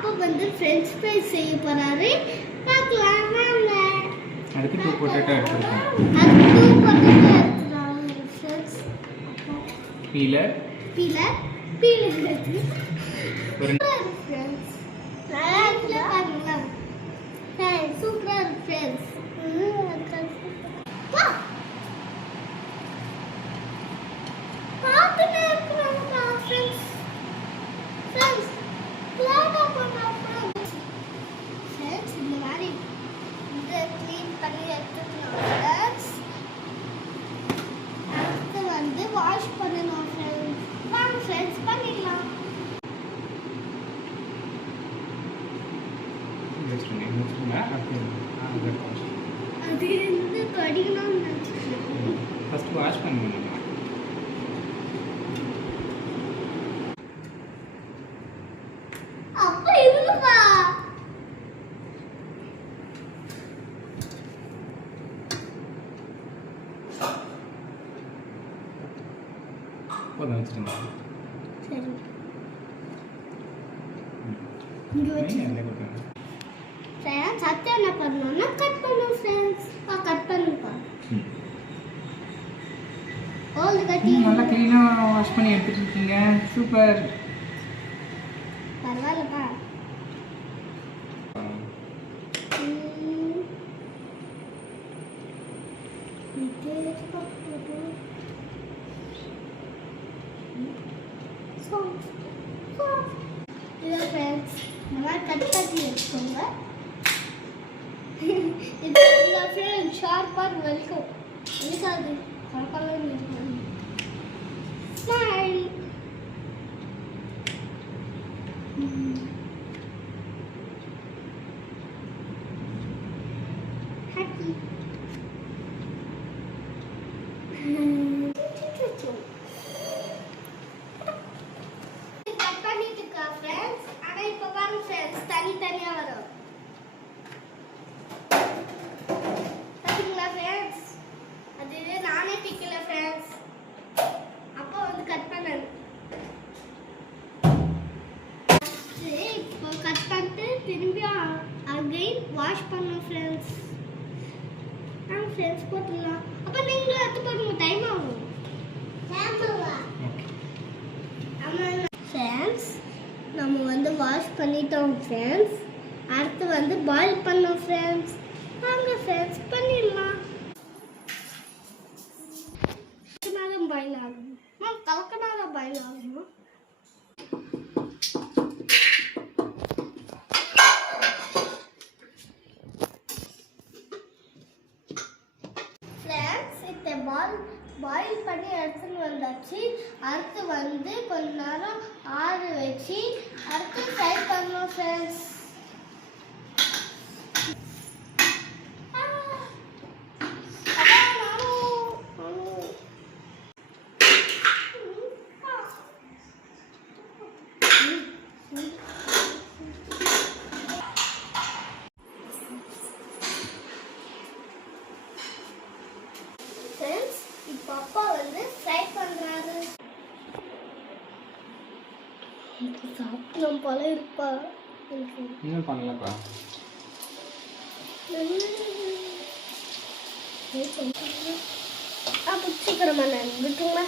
அப்பா வந்து French fries செய்ய போறாரு. பார்க்கலாம் வாங்க. அதுக்கு 2 பொட்டேட்டோ எடுத்துருக்கேன். அது 2 பொட்டேட்டோ எடுத்துறாங்க ஃப்ரெண்ட்ஸ். பீலர் எடுத்து ஃப்ரெண்ட்ஸ். நல்லா இருக்குல பாருங்க. சூப்பரா இருக்கு ஃப்ரெண்ட்ஸ். வா பாத்துட்டே இருக்கணும்டா ஃப்ரெண்ட்ஸ். லாடா பண்ணா ஃப்ரெண்ட்ஸ். இந்த மாதிரி இதை க்ளீன் பண்ணி எடுத்துக்கணும் ஃப்ரெண்ட்ஸ். அடுத்து வந்து வாஷ் பண்ணணும் ஃப்ரெண்ட்ஸ். வாங்க ஃப்ரெண்ட்ஸ் பண்ணிடலாம். அது இருந்து கடிக்கணும்னு நினச்சிக்கிறேன். ஃபர்ஸ்ட் வாஷ் பண்ணணும். அப்பா இருக்குப்பா. போதும் வச்சுருங்க. சரி இங்கே வச்சு ஃப்ரெண்ட்ஸ். அடுத்து என்ன பண்ணணும்னா கட் பண்ணணும் ஃப்ரெண்ட்ஸ். கட் பண்ணுப்பா. ஓல்டு கட்டி நல்லா க்ளீனாக வாஷ் பண்ணி எடுத்துட்டு இருக்கீங்க. சூப்பர். பரவாயில்லப்பா. இதை ஃப்ரெண்ட்ஸ் நல்லா கட் பண்ணி வச்சுக்கோங்க. இது ஃப்ரெண்ட்ஸ் ஷார்ப்பாக வலிக்கும். வலிக்காது. கலக்கலன்னு இருக்கும். ஸ்மைல். ஹாப்பி. கட் பண்ணிட்டு இருக்கா ஃப்ரெண்ட்ஸ். ஆனால் இப்போ பாருங்க ஃப்ரெண்ட்ஸ் தனித்தனியாக வரும். பார்த்தீங்களா ஃப்ரெண்ட்ஸ். அது நானே பிக்கல ஃப்ரெண்ட்ஸ். அப்போ வந்து கட் பண்ணேன். இப்போ கட் பண்ணிட்டு திரும்பி அகைன் வாஷ் பண்ணணும் ஃப்ரெண்ட்ஸ். நாங்கள் ஃப்ரெண்ட்ஸ் போட்டுடலாம். அப்போ நீங்களும் எடுத்து போடுங்க. டைம் ஆகும். ஃப்ரெண்ட்ஸ் நம்ம வந்து வாஷ் பண்ணிட்டோம் ஃப்ரெண்ட்ஸ். அடுத்து வந்து பாயில் பண்ணோம் ஃப்ரெண்ட்ஸ். வாங்க ஃப்ரெண்ட்ஸ் பண்ணிடலாம். பாயில் ஆகும். கலக்கனாதான் பாயில் ஆகும். ஃப்ரெண்ட்ஸ் இந்த பாயில் பண்ணி எடுத்துன்னு வந்தாச்சு. அடுத்து வந்து கொஞ்ச நேரம் ஆற வச்சு அடுத்து ஃப்ரை பண்ணணும் ஃப்ரெண்ட்ஸ். இப்போ அப்பா வந்து ஃப்ரை பண்ணுறாரு. சாப்பிடணும் போல இருப்பா. இன்னும் பண்ணலப்பா. அப்போ சீக்கிரமா நான் விட்டுருங்க.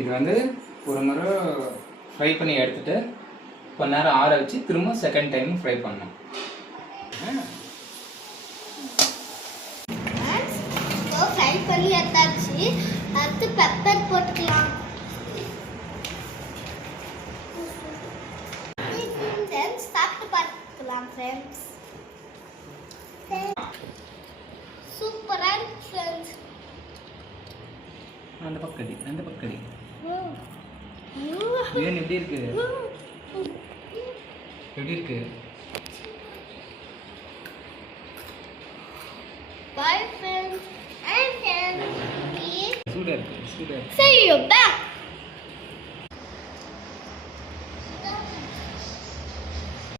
இது வந்து ஒரு முறை ஃப்ரை பண்ணி எடுத்துட்டு கொஞ்ச நேரம் ஆற வச்சு திரும்ப செகண்ட் டைம் ஃப்ரை பண்ணணும். ஃப்ரை பண்ணி எடுத்தாச்சு. அடுத்து பெப்பர் போட்டுக்கலாம். சாப்பிட்டு பார்க்கலாம் ஃப்ரெண்ட்ஸ். சூப்பரா இருக்கு ஃப்ரெண்ட்ஸ். அந்த பக்கடி ஏன் எப்படி இருக்கு? எப்படி இருக்கு? Bye friends. And then சூடா இருக்கு. see you back.